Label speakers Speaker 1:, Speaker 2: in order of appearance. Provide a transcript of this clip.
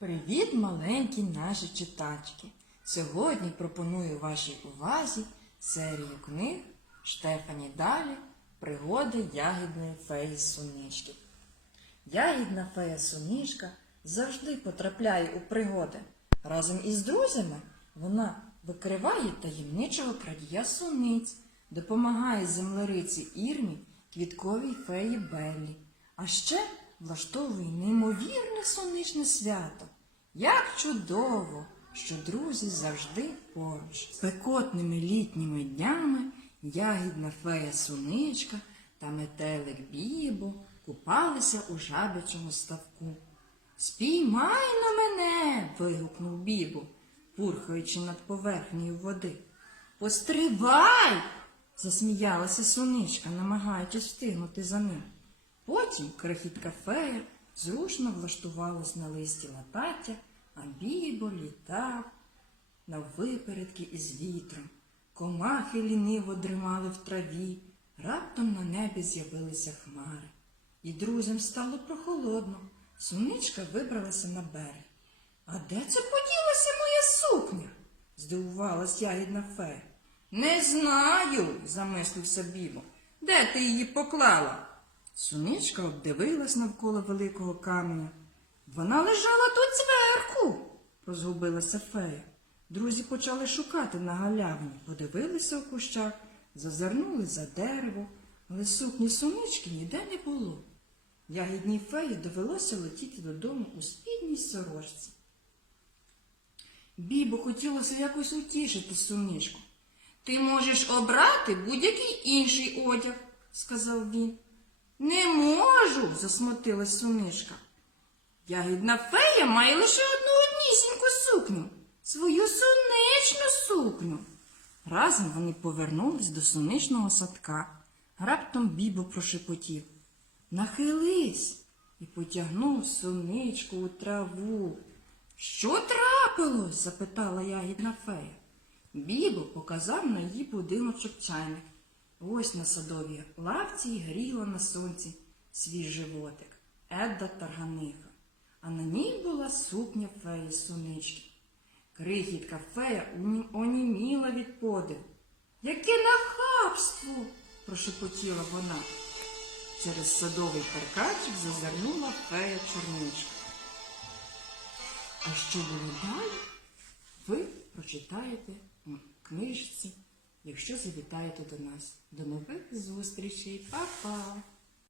Speaker 1: Привіт, маленькі наші читачки! Сьогодні пропоную вашій увазі серію книг Штефані Далі Пригоди ягідної феї Сонички. Ягідна фея Соничка завжди потрапляє у пригоди. Разом із друзями вона викриває таємничого крадія суниць, допомагає землериці Ірмі, квітковій феї Беллі, а ще влаштовує неймовірне сонячне свято. Як чудово, що друзі завжди поруч. Спекотними літніми днями ягідна фея Суничка та метелик Бібо купалися у жабячому ставку. Спіймай на мене. вигукнув Бібо, пурхаючи над поверхнею води. Постривай. засміялася соничка, намагаючись встигнути за ним. Потім крихітка фея зручно влаштувалась на листі латаття, а бібо літав наввипередки із вітром. Комахи ліниво дримали в траві, раптом на небі з'явилися хмари. І друзям стало прохолодно. Суничка вибралася на берег. А де це поділася моя сукня? здивувалась ягідна фея. Не знаю, замислився Бібо. Де ти її поклала? Суничка обдивилась навколо великого каменя. Вона лежала тут зверху, розгубилася фея. Друзі почали шукати на галявині, подивилися у кущах, зазирнули за дерево, але сукні сунички ніде не було. Ягідній феї довелося летіти додому у спідній сорочці. Бібо хотілося якось утішити суничку. Ти можеш обрати будь-який інший одяг, сказав він. Засмутилась суничка. Ягідна фея має лише одну однісіньку сукню, свою соничну сукню. Разом вони повернулись до соничного садка. Раптом бібо прошепотів. Нахились і потягнув соничку у траву. Що трапилось? запитала ягідна фея. Бібо показав на її будиночок чайник. Ось на садовій лавці гріла на сонці свій животик, Едда тарганиха, а на ній була сукня феї сонички. Крихітка фея оніміла від подиву. Яке нахабство! прошепотіла вона. Через садовий паркачик зазирнула фея чорничка. А що було далі? Ви прочитаєте у книжці, якщо завітаєте до нас. До нових зустрічей. Па-па!